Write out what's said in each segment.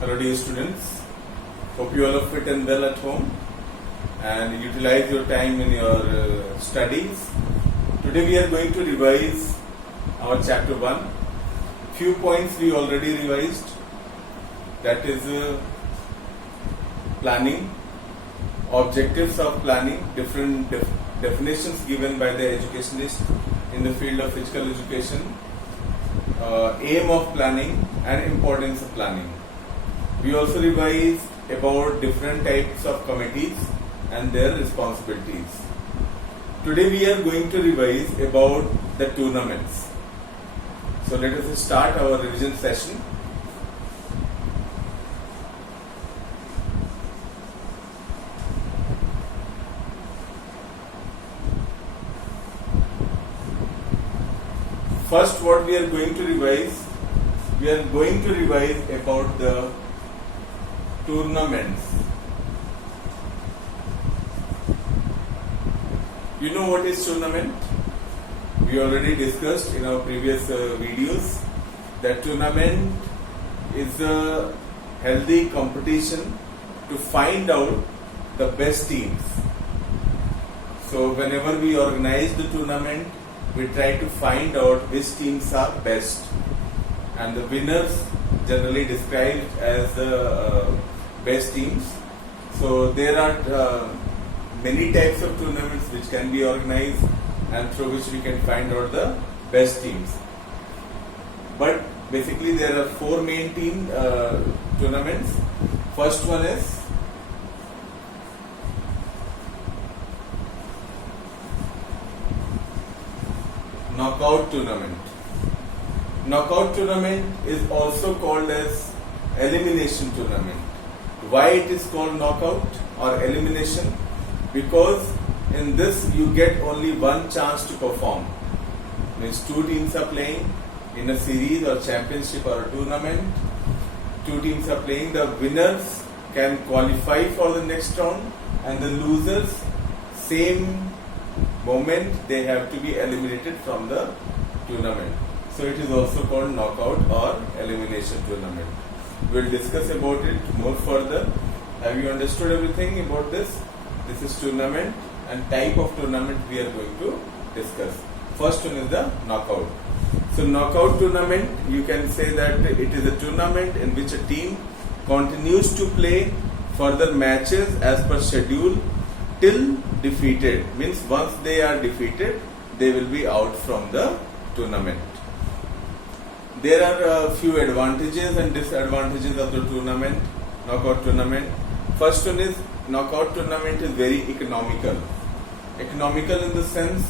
Hello dear students, hope you all are fit and well at home and utilize your time in your studies. Today we are going to revise our chapter 1. Few points we already revised, that is planning, objectives of planning, different definitions given by the educationist in the field of physical education, aim of planning and importance of planning. We also revised about different types of committees and their responsibilities. Today we are going to revise about the tournaments. So let us start our revision session. First, what we are going to revise about the tournaments. You know what is tournament? We already discussed in our previous videos that tournament is a healthy competition to find out the best teams. So whenever we organize the tournament, we try to find out which teams are best, and the winners generally described as the best teams. So there are many types of tournaments which can be organized and through which we can find out the best teams. But basically there are four main tournaments. First one is knockout tournament. Knockout tournament is also called as elimination tournament. Why it is called knockout or elimination? Because in this you get only one chance to perform. Means two teams are playing in a series or championship or a tournament. Two teams are playing. The winners can qualify for the next round, and the losers, same moment they have to be eliminated from the tournament. So it is also called knockout or elimination tournament. We will discuss about it more further. Have you understood everything about this? This is tournament and type of tournament we are going to discuss. First one is the knockout. So knockout tournament, you can say that it is a tournament in which a team continues to play further matches as per schedule till defeated. Means once they are defeated, they will be out from the tournament. There are a few advantages and disadvantages of the tournament, knockout tournament. First one is knockout tournament is very economical. Economical in the sense,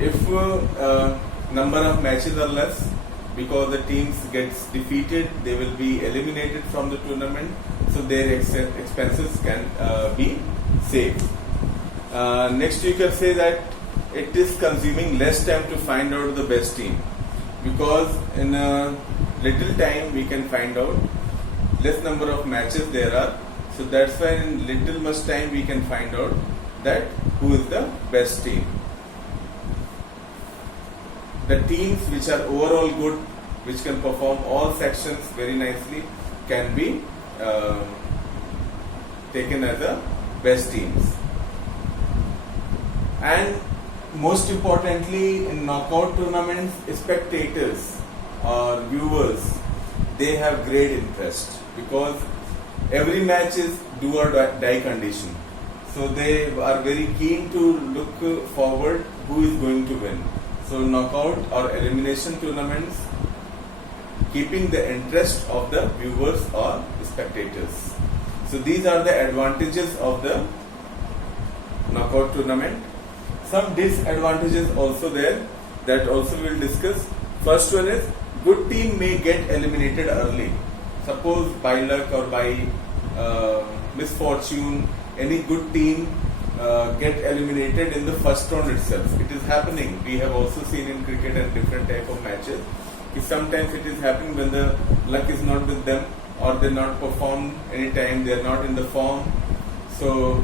if number of matches are less, because the teams gets defeated, they will be eliminated from the tournament, so their expenses can be saved. Next you can say that it is consuming less time to find out the best team, because in a little time we can find out less number of matches there are. So that's why in little much time we can find out that who is the best team. The teams which are overall good, which can perform all sections very nicely, can be taken as the best teams. And most importantly, in knockout tournaments, spectators or viewers, they have great interest, because every match is do or die condition. So they are very keen to look forward who is going to win. So knockout or elimination tournaments, keeping the interest of the viewers or spectators. So these are the advantages of the knockout tournament. Some disadvantages also there, that also we will discuss. First one is, good team may get eliminated early. Suppose by luck or by misfortune, any good team get eliminated in the first round itself. It is happening. We have also seen in cricket and different type of matches. Sometimes it is happening when the luck is not with them, or they not perform any time, they are not in the form. So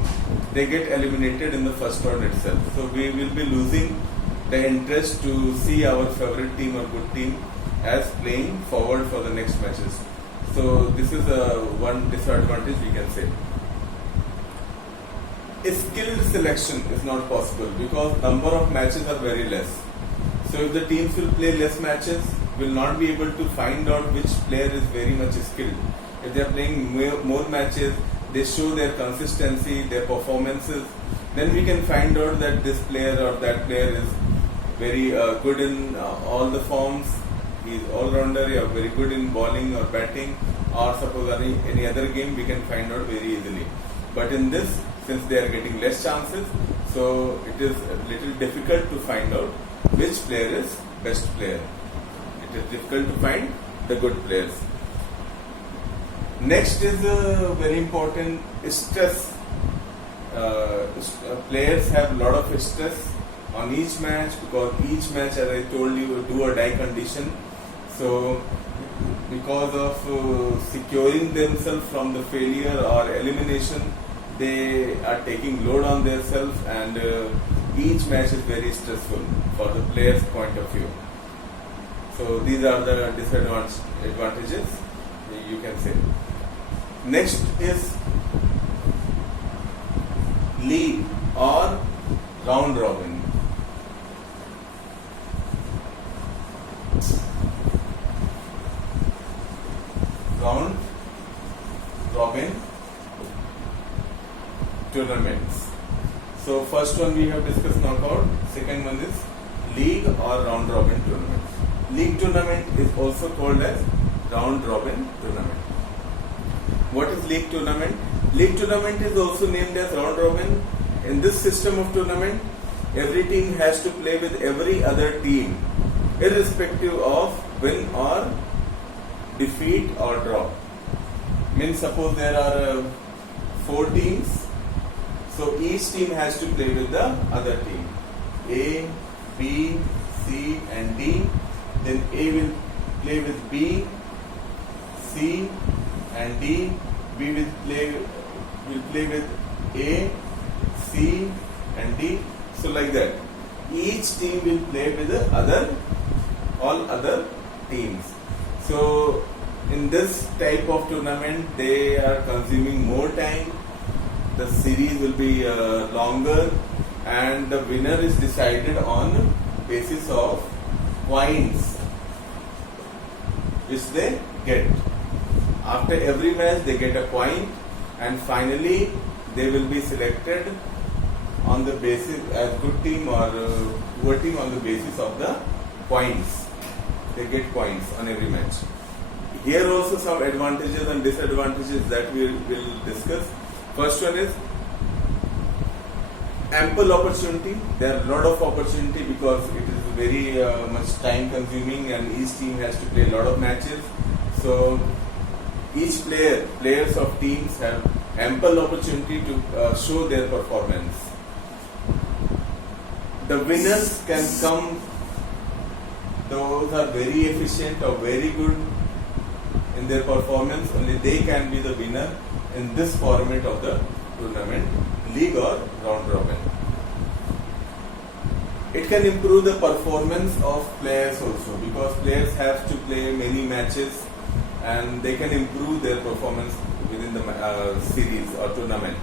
they get eliminated in the first round itself. So we will be losing the interest to see our favorite team or good team as playing forward for the next matches. So this is one disadvantage we can say. Skilled selection is not possible because number of matches are very less. So if the teams will play less matches, will not be able to find out which player is very much skilled. If they are playing more matches, they show their consistency, their performances, then we can find out that this player or that player is very good in all the forms. He is all-rounder, or very good in bowling or batting, or suppose any other game, we can find out very easily. But in this, since they are getting less chances, so it is a little difficult to find out which player is best player. It is difficult to find the good players. Next is very important, stress. Players have a lot of stress on each match because each match, as I told you, do or die condition. So because of securing themselves from the failure or elimination, they are taking load on themselves, and each match is very stressful for the player's point of view. So these are the disadvantages you can say. Next is league or round robin. Round robin tournaments. So first one we have discussed knockout, second one is league or round robin tournaments. League tournament is also called as round robin tournament. What is league tournament? League tournament is also named as round robin. In this system of tournament, every team has to play with every other team, irrespective of win or defeat or draw. Means suppose there are 4 teams, so each team has to play with the other team. A, B, C and D. Then A will play with B, C and D. B will play with A, C and D. So like that. Each team will play with the all other teams. So in this type of tournament, they are consuming more time. The series will be longer, and the winner is decided on basis of points which they get. After every match, they get a point, and finally they will be selected on the basis as good team or poor team on the basis of the points. They get points on every match. Here also some advantages and disadvantages that we will discuss. First one is ample opportunity. There are a lot of opportunity because it is very much time consuming, and each team has to play a lot of matches. So each players of teams have ample opportunity to show their performance. The winners can come, those are very efficient or very good in their performance, only they can be the winner in this format of the tournament, league or round robin. It can improve the performance of players also, because players have to play many matches and they can improve their performance within the series or tournament.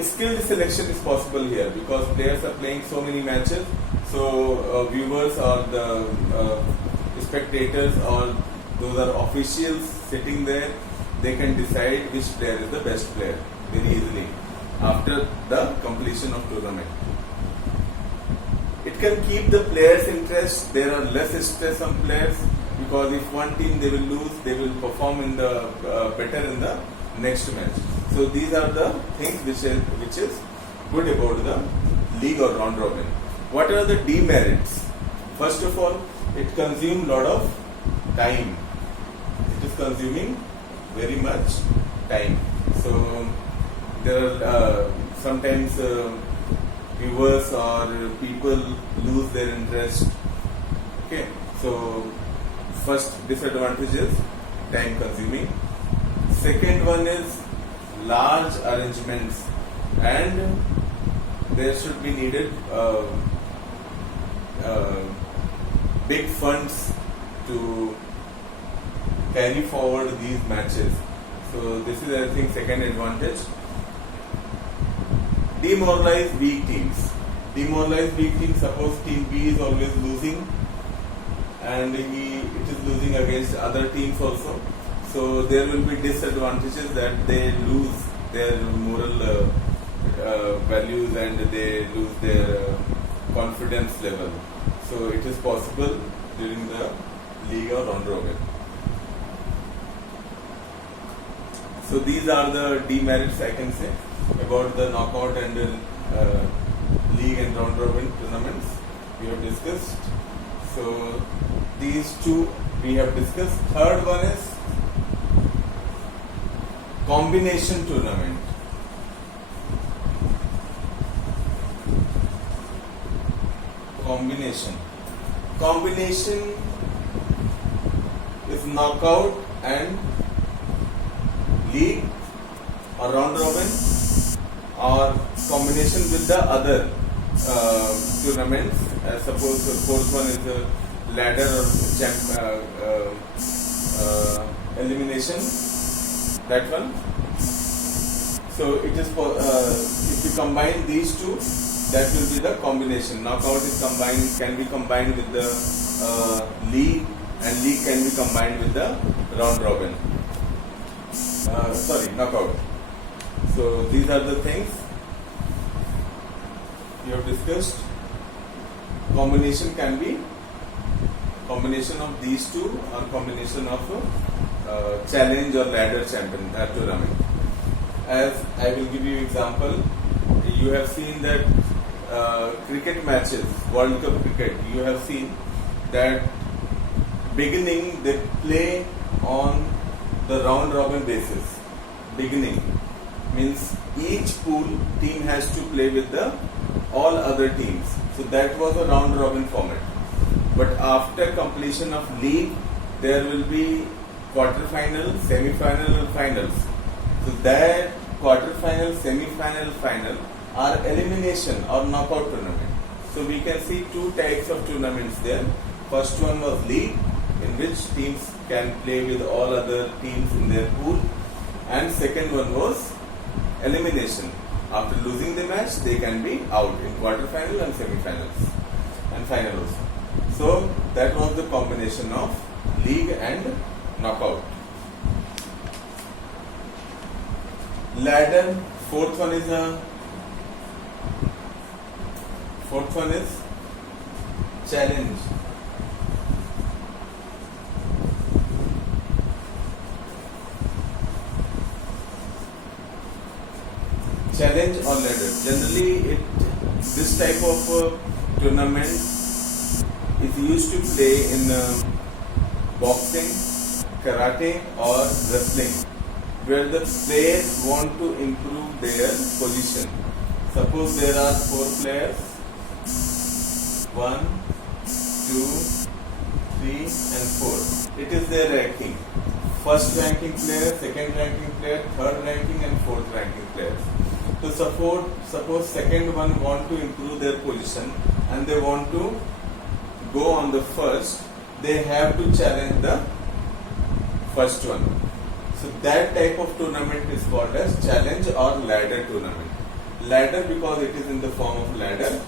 Skilled selection is possible here because players are playing so many matches, so viewers or the spectators or those are officials sitting there, they can decide which player is the best player very easily after the completion of tournament. It can keep the players' interest. There are less stress on players because if one team they will lose, they will perform in the better in the next match. So these are the things which is good about the league or round robin. What are the demerits? First of all, it consumes lot of time. It is consuming very much time. So there are sometimes viewers or people lose their interest. Okay, so first disadvantage is time consuming. Second one is large arrangements, and there should be needed big funds to carry forward these matches. So this is, I think, second advantage. Demoralize weak teams. Demoralize weak teams. Suppose team B is always losing, and it is losing against other teams also. So there will be disadvantages that they lose their moral values and they lose their confidence level. So it is possible during the league or round robin. So these are the demerits I can say about the knockout and league and round robin tournaments we have discussed. So these two we have discussed. Third one is combination tournament. Combination is knockout and league or round robin, or combination with the other tournaments. Suppose the fourth one is the ladder or elimination. That one. So it is for if you combine these two, that will be the combination. Knockout is can be combined with the league, and league can be combined with the round robin. Knockout. So these are the things we have discussed. Combination can be combination of these two or combination of challenge or ladder champion tournament. As I will give you example, you have seen that cricket matches, World Cup cricket, you have seen that beginning they play on the round robin basis. Beginning means each pool team has to play with the all other teams. So that was a round robin format. But after completion of league, there will be quarter-final, semi-final and finals. So that quarter-final, semi-final, final are elimination or knockout tournament. So we can see two types of tournaments there. First one was league, in which teams can play with all other teams in their pool, and second one was elimination. After losing the match, they can be out in quarter-final and semi-finals and finals. So that was the combination of league and knockout. Ladder. Fourth one is challenge. Challenge or ladder. Generally, this type of tournament is used to play in boxing, karate or wrestling, where the players want to improve their position. Suppose there are 4 players, 1, 2, 3 and 4. It is their ranking. First ranking player, second ranking player, third ranking and fourth ranking players. So suppose second one want to improve their position and they want to go on the first, they have to challenge the first one. So that type of tournament is called as challenge or ladder tournament. Ladder because it is in the form of ladder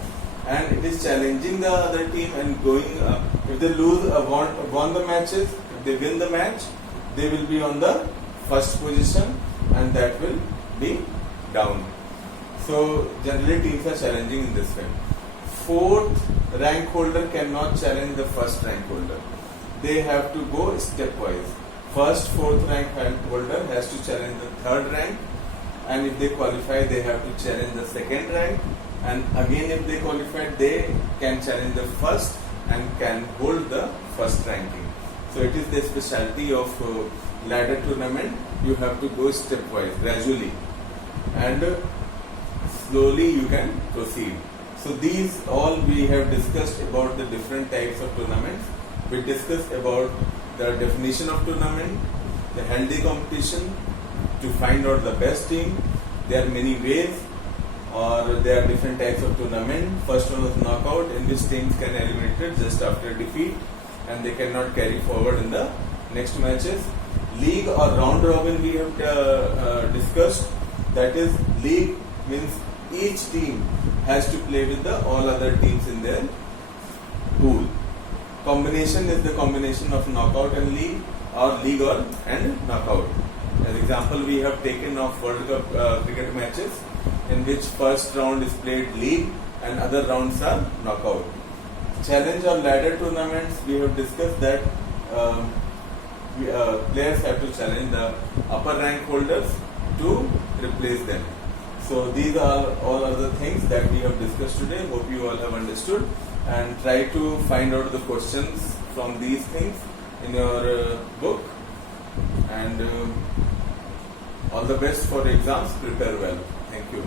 and it is challenging the other team and going up. If they lose won the matches, if they win the match, they will be on the first position and that will be down. So generally teams are challenging in this way. Fourth rank holder cannot challenge the first rank holder. They have to go stepwise. First, fourth rank holder has to challenge the third rank, and if they qualify, they have to challenge the second rank. And again, if they qualify, they can challenge the first and can hold the first ranking. So it is the specialty of ladder tournament. You have to go stepwise, gradually, and slowly you can proceed. So these all we have discussed about the different types of tournaments. We discussed about the definition of tournament, the healthy competition, to find out the best team. There are many ways, or there are different types of tournament. First one was knockout, in which teams can eliminate just after defeat and they cannot carry forward in the Next match is league or round robin. We have discussed. That is, league means each team has to play with the all other teams in their pool. Combination is the combination of knockout and league, or league or and knockout. As example, we have taken of World Cup cricket matches in which first round is played league and other rounds are knockout. Challenge or ladder tournaments, we have discussed that players have to challenge the upper rank holders to replace them. So these are all other things that we have discussed today. Hope you all have understood, and try to find out the questions from these things in your book, and all the best for exams. Prepare well. Thank you.